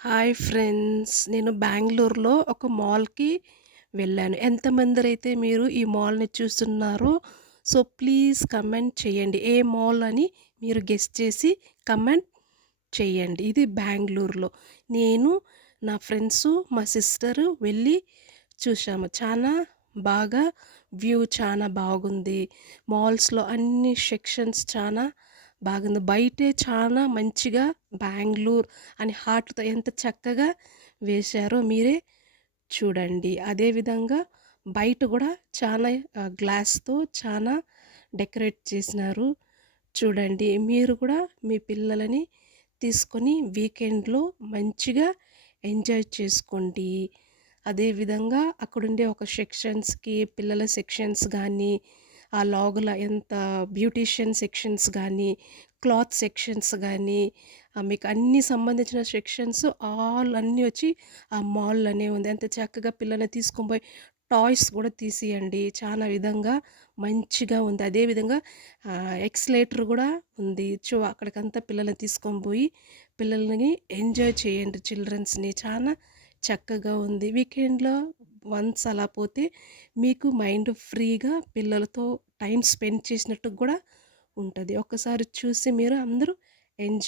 Hi friends. నేను బెంగుళూరులో ఒక మాల్‌కి వెళ్ళాను. ఎంతమందరైతే మీరు ఈ మాల్‌ని చూస్తున్నారో, సో, ప్లీజ్ కమెంట్ చేయండి. ఏ మాల్ అని మీరు గెస్ చేసి కమెంట్ చేయండి. ఇది బెంగుళూరులో. నేను, నా ఫ్రెండ్సు, మా సిస్టరు వెళ్ళి చూశాము. చానా బాగా వ్యూ చానా బాగుంది. మాల్స్‌లో అన్ని సెక్షన్స్ చానా బాగుంది. బయటే చానా మంచిగా బెంగుళూరు అని హార్ట్‌తో ఎంత చక్కగా వేశారో మీరే చూడండి. అదే విధంగా బయట గూడా చాలా గ్లాస్‌తో చానా డెకరేట్ చేసినారు. చూడండి. మీరు కూడా మీ పిల్లలని తీసుకొని వీకెండ్‌లో మంచిగా ఎంజాయ్ చేసుకోండి. అదే విధంగా అక్కడుండే ఒక సెక్షన్స్‌కి పిల్లల సెక్షన్స్ గానీ, ఆ లోగల ఎంత బ్యూటీషియన్ సెక్షన్స్ గానీ, క్లాత్ సెక్షన్స్ గానీ, మీకు అన్నీ సంబంధించిన సెక్షన్స్ ఆల్ అన్నీ వచ్చి ఆ మాల్‌లోనే ఉంది. ఎంత చక్కగా పిల్లల్ని తీసుకొని పోయి టాయ్స్ గూడా తీసియండి. చానా విధంగా మంచిగా ఉంది. అదే విధంగా ఎక్సలేటర్ గూడా ఉంది. అక్కడికంతా పిల్లల్ని తీసుకొని పోయి పిల్లలని ఎంజాయ్ చేయండి చిల్డ్రన్స్‌ని. చానా చక్కగా ఉంది. వీకెండ్‌లో వన్స్ అలా పోతే మీకు మైండ్ ఫ్రీగా పిల్లలతో టైమ్ స్పెండ్ చేసినట్టు గూడా ఉంటది. ఒక్కసారి చూసి మీరు అందరూ ఎంజాయ్